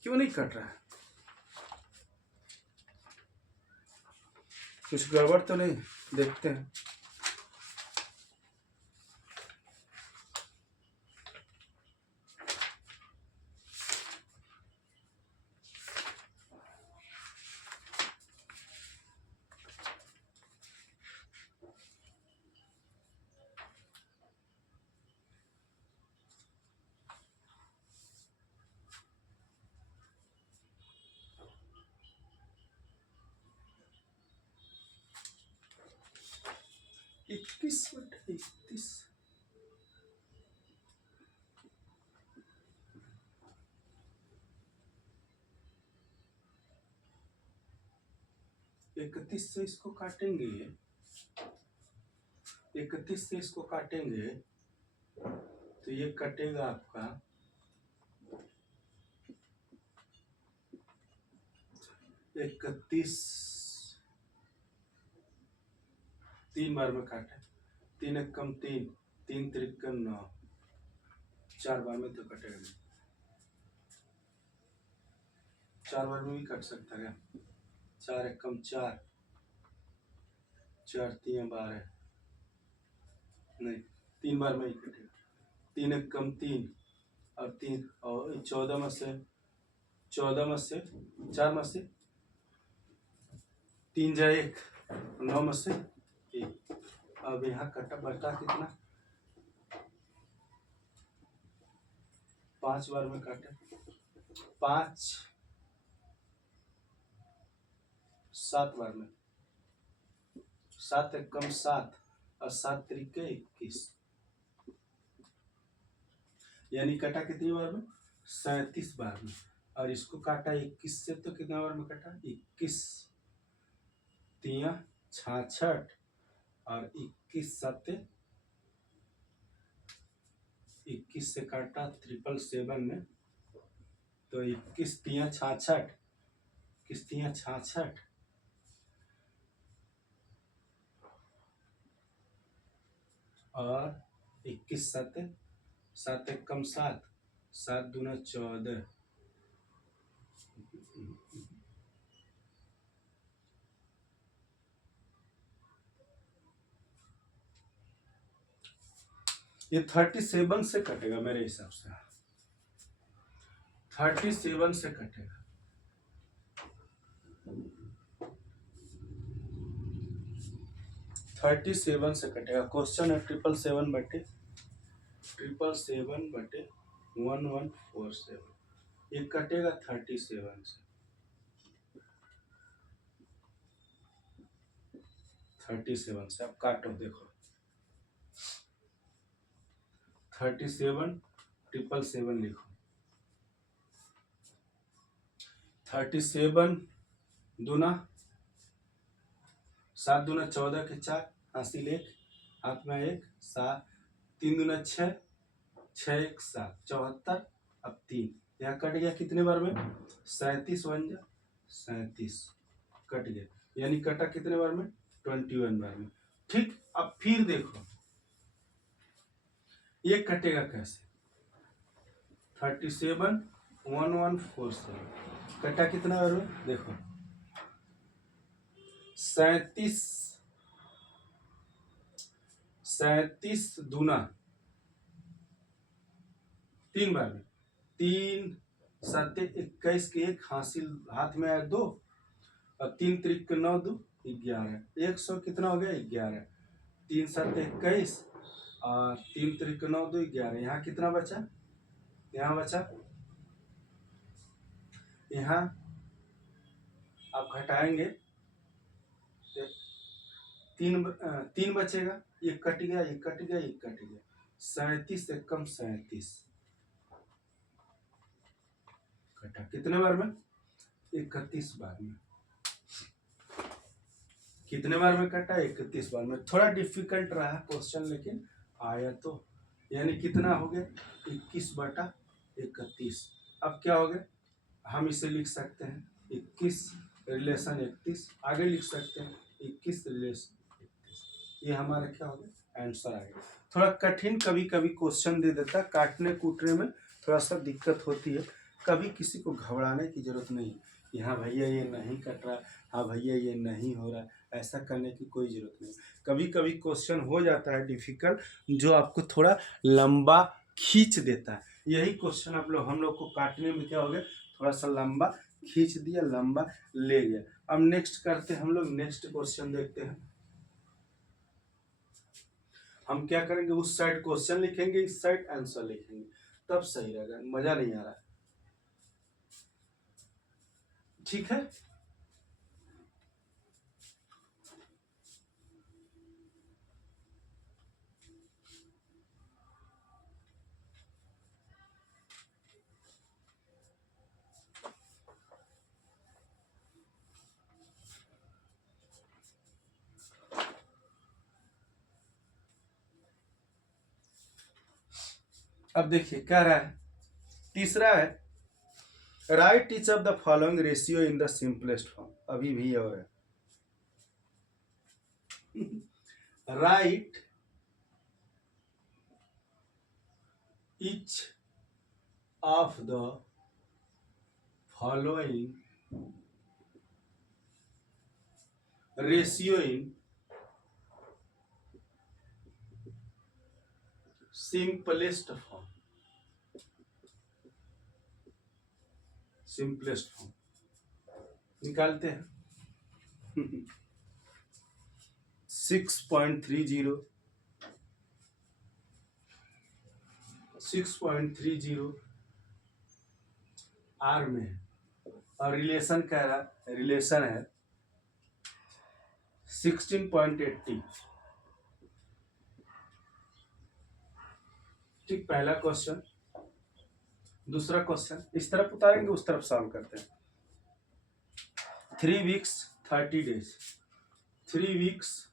क्यों नहीं कट रहा है? कुछ गड़बड़ तो नहीं, देखते हैं। इक्कीस 31 से इसको काटेंगे, 31 से इसको काटेंगे तो ये कटेगा आपका 31, 3 बार में काटे, 3 एकम 3, 3 त्रिकम 9, 4 बार में तो कटेगा नहीं। 4 बार में भी कट सकता है। 4 एक कम 4, 4 3 12, नहीं 3 बार में ही कटेगा। 3 एक कम 3 और 3 और 14 में से 4 में से 3 जाए 1, 9 में से 1। अब यहाँ कटा बटा कितना, 5 बार में काटे, 5 7 बार में, 7 एक कम 7 और 7 तरीके 21, यानी कटा कितनी बार में, 37 बार में। और इसको काटा 21 से, तो कितना बार में कटा, 21 3 66 और 21 7 21 से काटा 777 में, तो 21 3 66, 21 3 66 और 21 7 7 एक कम 7, 7 दूना 14, ये 37 से कटेगा मेरे हिसाब से, 37 से कटेगा। 37 से कटेगा। क्वेश्चन है 777/1147, ये कटेगा 37 से, 37 से। अब काटो, देखो 37/777 लिखो, 37 दूना 7 दूना 14 के 4, हासिल 1, हाथ में 1, 7 3 दूना 6, 6 1 7, 74। अब 3 यहाँ कट गया कितने बार में, 37 बन जा 37 कट गया, यानी कटा कितने बार में, 21 बार में। ठीक, अब फिर देखो ये कटेगा कैसे, 37/1147 कटा कितना बार में, देखो 37 दूना 3 बार में, 3 7 21 के 1, हासिल हाथ में आया 2 और 3 त्रिक 9 2 11, 100 कितना हो गया 11, 3 7 21 और 3 त्रिक 9 2 11, यहाँ कितना बचा, यहाँ बचा, यहाँ आप घटाएंगे 3 बचेगा, ये कट गया, ये कट गया, ये कट गया, 37 एक कम 37 कटा कितने बार में, 31 बार में। कितने बार में कटा, 31 बार में। थोड़ा डिफिकल्ट रहा क्वेश्चन, लेकिन आया तो, यानी कितना हो गया 21/31। अब क्या हो गया, हम इसे लिख सकते हैं 21 रिलेशन 31, आगे लिख सकते हैं 21 रिलेशन 31, ये हमारा क्या हो गया, आंसर आ गया। थोड़ा कठिन कभी कभी क्वेश्चन दे देता, काटने कूटने में थोड़ा सा दिक्कत होती है, कभी किसी को घबराने की जरूरत नहीं है कि हाँ भैया ये नहीं कट रहा, हाँ भैया ये नहीं हो रहा, ऐसा करने की कोई जरूरत नहीं। कभी कभी क्वेश्चन हो जाता है डिफिकल्ट, जो आपको थोड़ा लंबा खींच देता है, यही क्वेश्चन हम लोग को काटने में क्या हो गया, थोड़ा सा लंबा खींच दिया, लंबा ले गया। अब नेक्स्ट करते हैं हम लोग, नेक्स्ट क्वेश्चन देखते हैं। हम क्या करेंगे, उस साइड क्वेश्चन लिखेंगे, इस साइड आंसर लिखेंगे, तब सही रहेगा, मजा नहीं आ रहा है। ठीक है, अब देखिए क्या रहा है, तीसरा है, right each of the following ratio in the simplest form. अभी भी और है, right each of the following ratio in simplest form, simplest form निकालते हैं। 6.30 आर में है और रिलेशन कह रहा, रिलेशन है 16.80। ठीक, पहला क्वेश्चन। दूसरा क्वेश्चन इस तरफ उतारेंगे, उस तरफ सॉल्व करते हैं। 3 वीक्स 30 डेज, 3 वीक्स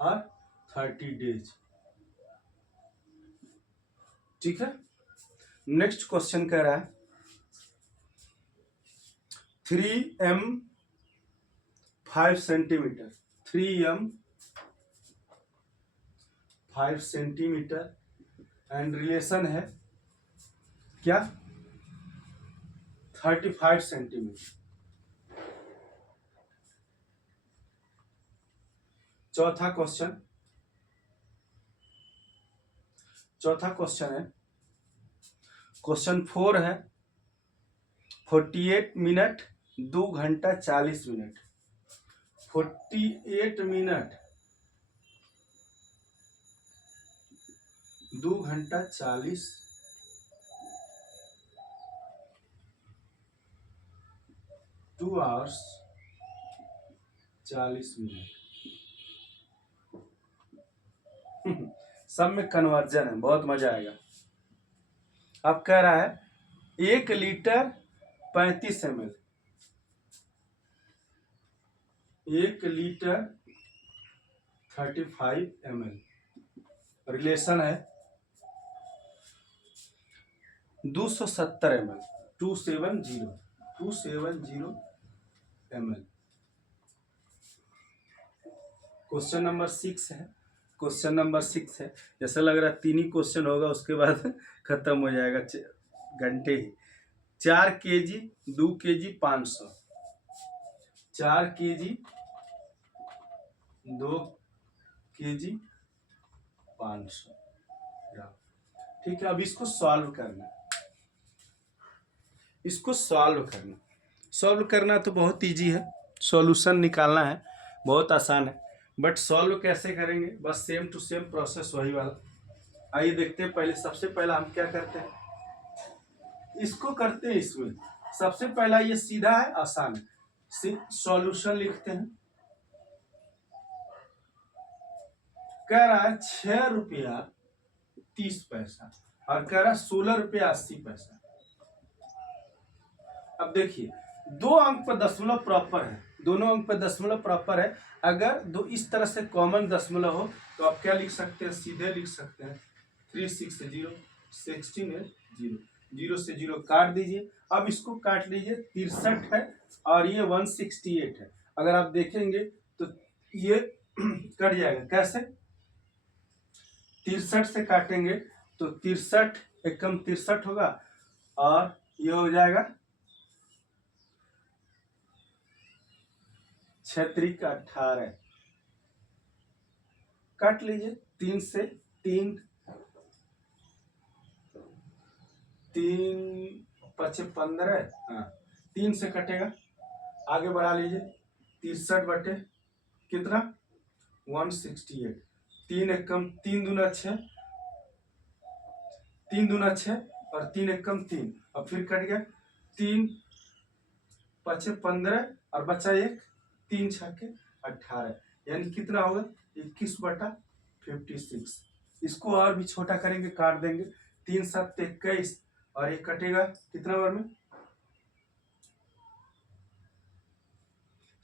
और 30 डेज। ठीक है, नेक्स्ट क्वेश्चन कह रहा है 3m 5 centimetre, 3m 5 centimetre and relation है क्या 35 सेंटीमीटर। चौथा क्वेश्चन है क्वेश्चन 4 है 48 मिनट 2 घंटा 40 मिनट, 48 मिनट 2 घंटा 40 2 आवर्स 40 मिनट। सब में कन्वर्जन है, बहुत मजा आएगा। अब कह रहा है 1 litre 35 ml, 1 litre 35 ml, relation है 270 ml, 270 ml। क्वेश्चन नंबर 6 है, क्वेश्चन नंबर 6 है। जैसा लग रहा है 3 ही क्वेश्चन होगा, उसके बाद खत्म हो जाएगा घंटे ही। 4 kg 2 kg 500, 4 kg 2 kg 500 ग्राम। ठीक है, अब इसको सॉल्व करना, इसको सॉल्व करना तो बहुत इजी है, सॉल्यूशन निकालना है बहुत आसान है। बट सॉल्व कैसे करेंगे, बस सेम टू सेम प्रोसेस वही वाला। आइए देखते हैं। पहले सबसे पहला हम क्या करते हैं, इसको करते हैं इसमें। सबसे पहला ये सीधा है, आसान है। सॉल्यूशन लिखते हैं। कह रहा है 6 रुपया 30 पैसा और कह रहा है 16 रुपया 80 पैसा। अब देखिए 2 अंक पर दशमलव प्रॉपर है, दोनों अंक पर दशमलव प्रॉपर है। अगर दो इस तरह से कॉमन दशमलव हो तो आप क्या लिख सकते हैं, सीधे लिख सकते हैं 3 6 0 16 है 0, 0 से 0 काट दीजिए। अब इसको काट लीजिए, 63 है और ये 168 है। अगर आप देखेंगे तो ये कट जाएगा। कैसे, 63 से काटेंगे तो 63 एकम 63 होगा और ये हो जाएगा 6 का 18। काट लीजिए 3 से 3 5 15, हाँ 3 से कटेगा। आगे बढ़ा लीजिए 63 बटे कितना 168, 3 एकम 3 दूना 6, 3 दूना 6 और 3 एकम 3, और फिर कट गया 3 5 15 और बचा 1, 3 6 18, यानी कितना होगा 21 बटा 56। इसको और भी छोटा करेंगे, काट देंगे 3 7 21 और ये कटेगा कितना बार में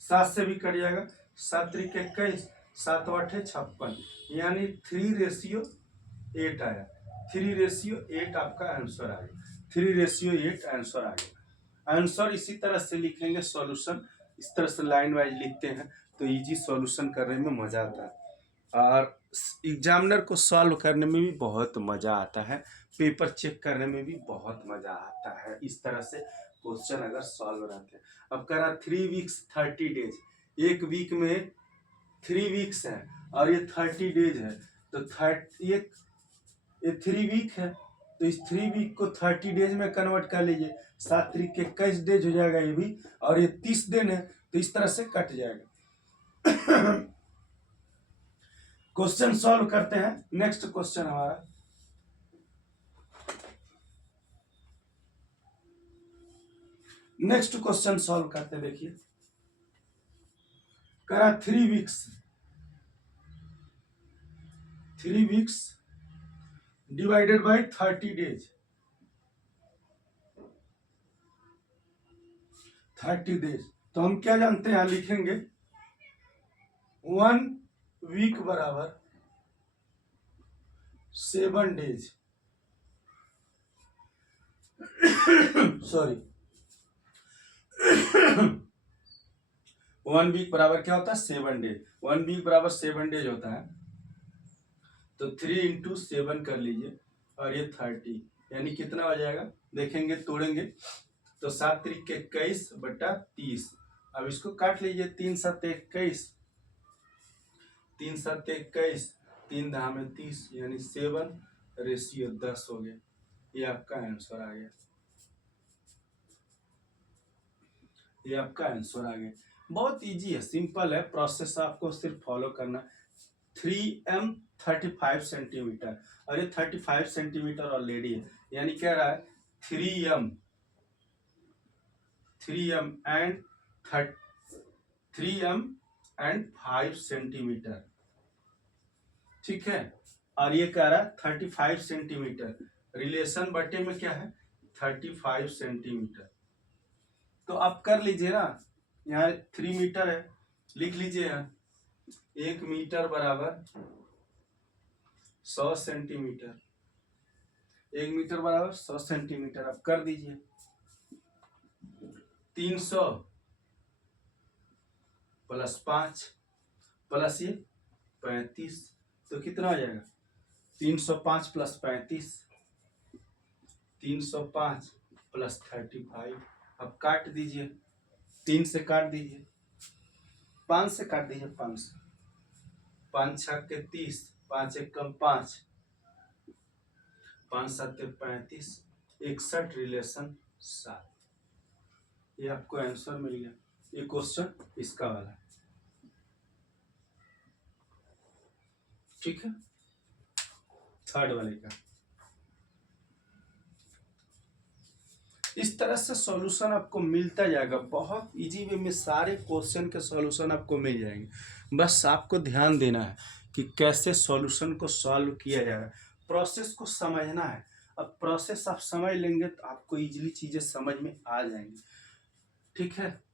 7 से भी कट जाएगा, 7 3 21 7 8 56, यानी 3:8 आया। 3:8 आपका आंसर आ गया, 3:8 आंसर आ गया। आंसर इसी तरह से लिखेंगे, सॉल्यूशन इस तरह से लाइन वाइज लिखते हैं तो इजी सॉल्यूशन करने में मजा आता है। और एग्जामिनर को सॉल्व करने में भी बहुत मज़ा आता है, पेपर चेक करने में भी बहुत मज़ा आता है। इस तरह से क्वेश्चन अगर सॉल्व रहते हैं। अब कह रहा 3 वीक्स 30 डेज, एक वीक में 3 वीक्स है और ये 30 डेज है, तो ये 3 वीक है, तो इस 3 वीक को 30 डेज में कन्वर्ट कर लीजिए। 7 3 के 21 डेज हो जाएगा ये भी, और ये 30 दिन है, तो इस तरह से कट जाएगा। क्वेश्चन सॉल्व करते हैं। नेक्स्ट क्वेश्चन हमारा, नेक्स्ट क्वेश्चन सॉल्व करते हैं। देखिए करा 3 weeks divided by 30 days, 30 days, तो हम क्या जानते हैं, यहां लिखेंगे 1 वीक बराबर 7 डेज, सॉरी 1 वीक बराबर क्या होता है 7 डेज, 1 वीक बराबर 7 डेज होता है, तो 3 इंटू 7 कर लीजिए, और ये 30, यानी कितना हो जाएगा, देखेंगे तोड़ेंगे तो 7 3 के 21 बटा 30। अब इसको काट लीजिए, 3 7 21, 3 7 21, 3 10 में 30, यानी 7:10 हो गया। ये आपका आंसर आ गया, ये आपका आंसर आ गया। बहुत इजी है, सिंपल है, प्रोसेस आपको सिर्फ फॉलो करना। 3m 35 सेंटीमीटर, और ये 35 सेंटीमीटर ऑलरेडी है, यानी कह रहा है 3m एंड 5 सेंटीमीटर, ठीक है। और ये कह रहा है 35 सेंटीमीटर, रिलेशन बटे में क्या है 35 सेंटीमीटर। तो आप कर लीजिए ना, यहाँ 3 मीटर है, लिख लीजिए यहाँ 1 मीटर बराबर 100 सेंटीमीटर, 1 मीटर बराबर 100 सेंटीमीटर। आप कर दीजिए 300 प्लस 5 प्लस ये 35, तो कितना हो जाएगा 305 प्लस 35, 305 प्लस 35। अब काट दीजिए, 3 से काट दीजिए, 5 से काट दीजिए, 5 से, 5 6 के 30, 5 1 कम 5, 5 7 35, 61 रिलेशन 7। ये आपको आंसर मिल गया। ये क्वेश्चन इसका वाला है, ठीक है, थर्ड वाले का। इस तरह से सॉल्यूशन आपको मिलता जाएगा, बहुत इजी वे में सारे क्वेश्चन के सॉल्यूशन आपको मिल जाएंगे। बस आपको ध्यान देना है कि कैसे सॉल्यूशन को सॉल्व किया जाएगा, प्रोसेस को समझना है। अब प्रोसेस आप समझ लेंगे तो आपको इजीली चीजें समझ में आ जाएंगी, ठीक है।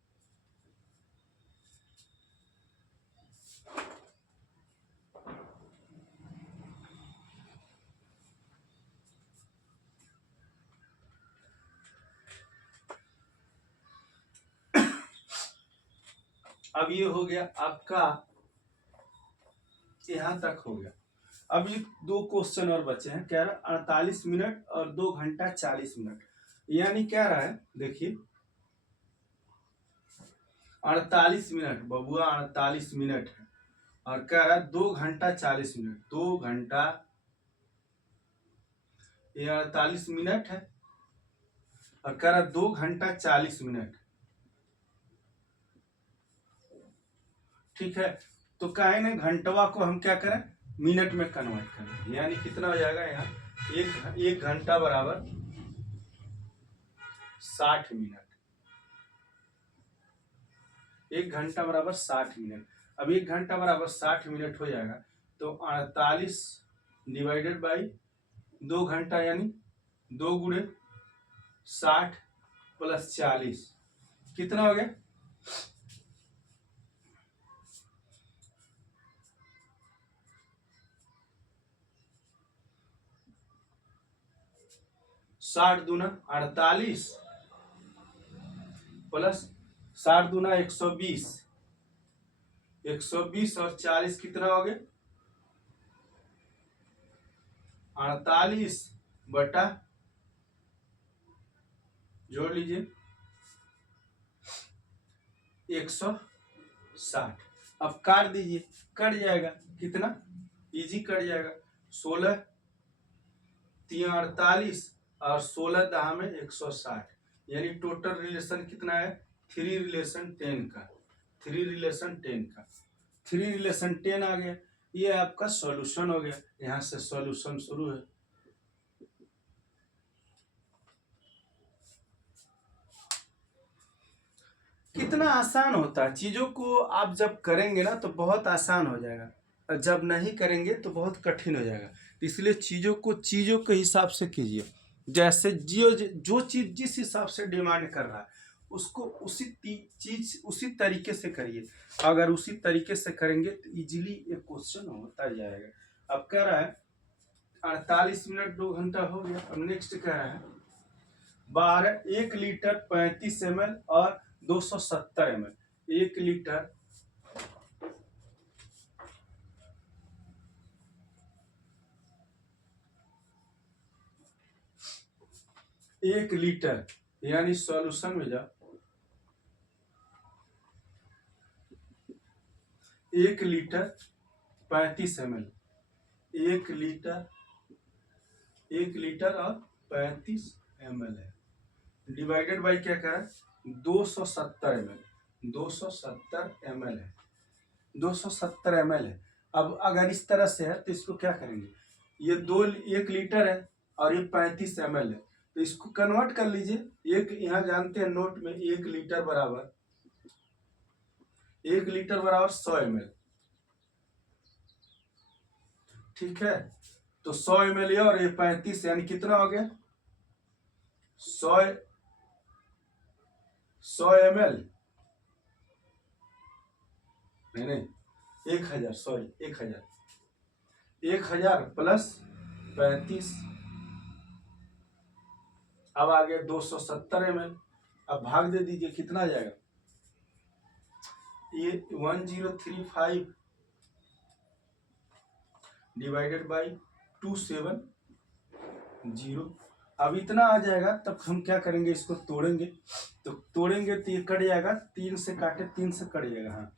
अब ये हो गया आपका, यहां तक हो गया। अब ये 2 क्वेश्चन और बचे हैं। कह रहा 48 मिनट और 2 घंटा 40 मिनट, यानी कह रहा है, देखिए 48 मिनट, बबुआ 48 मिनट है, और कह रहा है 2 घंटा 40 मिनट, 2 घंटा, ये 48 मिनट है, और कह रहा 2 घंटा 40 मिनट, ठीक है। तो कहे ना घंटवा को हम क्या करें, मिनट में कन्वर्ट करें, यानी कितना हो जाएगा यहाँ, एक घंटा बराबर 60 मिनट, 1 घंटा बराबर 60 मिनट। अब 1 घंटा बराबर 60 मिनट हो जाएगा, तो 48 डिवाइडेड बाई 2 घंटा, यानी 2 गुणे 60 प्लस 40, कितना हो गया 60 दूना 48 प्लस 60 दूना 120, 120 और 40 कितना हो गया 48 बटा, जोड़ लीजिए 160। अब काट दीजिए, कट जाएगा कितना, इजी कट जाएगा। 16 3 48 और 16 दहा में 160, यानी टोटल रिलेशन कितना है, 3 रिलेशन 10 का, 3 रिलेशन 10 का, 3 रिलेशन 10 आ गया। ये आपका सॉल्यूशन हो गया। यहाँ से सॉल्यूशन शुरू है। कितना आसान होता है, चीजों को आप जब करेंगे ना तो बहुत आसान हो जाएगा, और जब नहीं करेंगे तो बहुत कठिन हो जाएगा। तो इसलिए चीजों के हिसाब से कीजिए, जैसे जो चीज जिस हिसाब से डिमांड कर रहा है उसको चीज उसी तरीके से करिए। अगर उसी तरीके से करेंगे तो इजीली एक क्वेश्चन होता जाएगा। अब कह रहा है 48 मिनट 2 घंटा हो गया। अब नेक्स्ट कह रहा है 1 लीटर 35 ml और 270 ml, 1 लीटर 1 लीटर, यानी सॉल्यूशन में जा 1 लीटर 35 ml, 1 लीटर और 35 ml है, डिवाइडेड बाई क्या कह रहा है 270 ml, 270 ml है, 270 ml है। अब अगर इस तरह से है तो इसको क्या करेंगे, ये 1 लीटर है और ये 35 ml है, तो इसको कन्वर्ट कर लीजिए। एक यहाँ जानते हैं नोट में 1 लीटर बराबर 100 ml, ठीक है। तो 100 ml और ये 35 यानी कितना हो गया 100 ml, नहीं 1000, सॉरी 1000 प्लस 35, अब आ गया 270 ml। अब भाग दे दीजिए, कितना आ जाएगा, ये 1035 डिवाइडेड बाई 270। अब इतना आ जाएगा, तब हम क्या करेंगे, इसको तोड़ेंगे। तो तोड़ेंगे तो ये कट जाएगा, 3 से काटे 3 से कट जाएगा। हाँ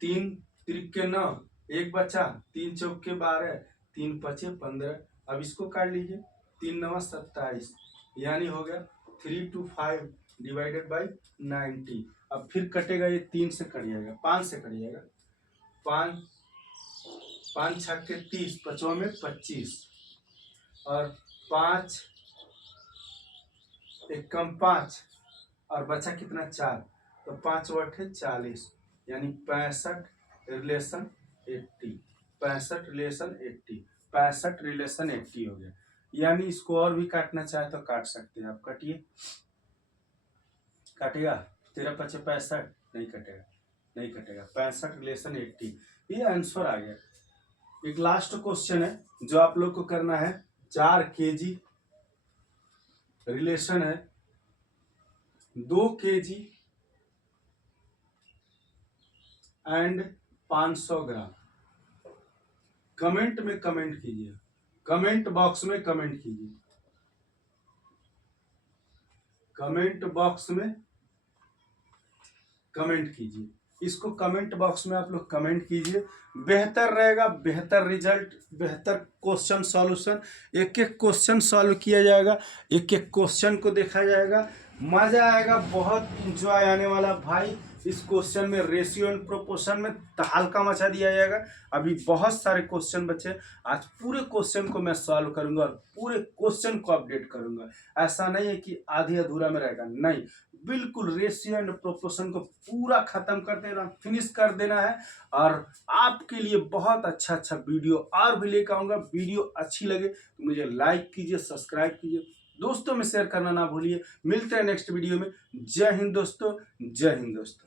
3 त्रिक 9, 1 बचा, 3 चौके 12, 3 पचे 15। अब इसको काट लीजिए, 3 9 27, यानी हो गया 325 डिवाइडेड बाई 90। अब फिर कटेगा, ये 3 से कट जाएगा, 5 से कट जाएगा, 5 छक्के 30, 5 में 25 और 5 एक कम 5 और बचा कितना 4, तो 5 बटे 40, यानी 65 रिलेशन 80, 65 रिलेशन 80, 65 रिलेशन 80 हो गया। यानी इसको और भी काटना चाहे तो काट सकते हैं आप, काटिए, काटेगा 13 5 65, नहीं कटेगा, नहीं कटेगा, 65 रिलेशन 80, ये आंसर आ गया। एक लास्ट क्वेश्चन है जो आप लोग को करना है, 4 kg रिलेशन है 2 kg एंड 500 ग्राम। कमेंट में कमेंट कीजिए, कमेंट बॉक्स में कमेंट कीजिए, कमेंट बॉक्स में कमेंट कीजिए। इसको कमेंट बॉक्स में आप लोग कमेंट कीजिए, बेहतर रहेगा, बेहतर रिजल्ट, बेहतर क्वेश्चन सॉल्यूशन। एक एक क्वेश्चन सॉल्व किया जाएगा, एक एक क्वेश्चन को देखा जाएगा, मजा आएगा, बहुत इंजॉय आने वाला भाई। इस क्वेश्चन में रेशियो एंड प्रोपोर्शन में तहलका मचा दिया जाएगा। अभी बहुत सारे क्वेश्चन बचे, आज पूरे क्वेश्चन को मैं सॉल्व करूंगा और पूरे क्वेश्चन को अपडेट करूंगा। ऐसा नहीं है कि आधी अधूरा में रहेगा, नहीं, बिल्कुल रेशियो एंड प्रोपोर्शन को पूरा खत्म कर देना, फिनिश कर देना है। और आपके लिए बहुत अच्छा अच्छा वीडियो और भी लेकर आऊंगा। वीडियो अच्छी लगे तो मुझे लाइक कीजिए, सब्सक्राइब कीजिए, दोस्तों में शेयर करना ना भूलिए। मिलते हैं नेक्स्ट वीडियो में। जय हिंद दोस्तों, जय हिंद दोस्तों।